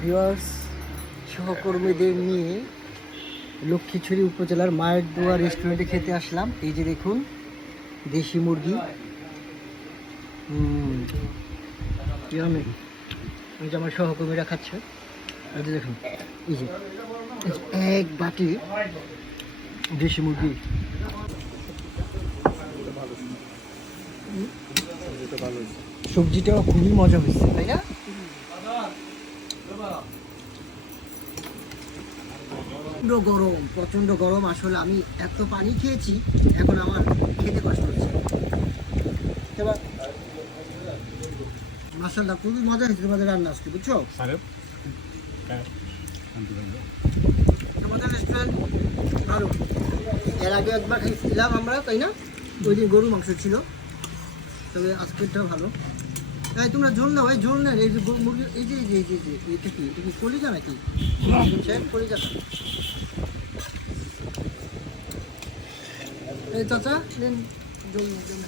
Viewers সহকর্মীদের নিয়ে লক্ষ্মীছড়ি উপজেলার মায়ের দোয়া রেস্টুরেন্টে খেতে আসলাম। এই যে দেখুন, দেশি মুরগি। ইয়ামি আমার সহকর্মীরা খাচ্ছে। দেখুন এই যে এক বাটি দেশি মুরগি। সবজিটাও খুবই মজা হয়েছে, তাই না? প্রচণ্ড গরম প্রচণ্ড গরম। আসলে আমি এত পানি খেয়েছি এখন আমার খেতে কষ্ট হচ্ছে। এবার খুবই মজা হয়েছে তোমাদের রান্না আসতে বুঝছ? তোমাদের রেস্টুরেন্ট ভালো এর আগে একবার খাইছিলাম আমরা তাই না? ওই দিন গরু মাংস ছিল। তবে আজকেরটা ভালো। এই তোমরা ঝোল না এই ঝোল না, এই যে মুরগি এই যে এই যে এটা কি? এটা কি কলিজা নাকি? চেক কলিজা এই চাচা ঝোল নেন।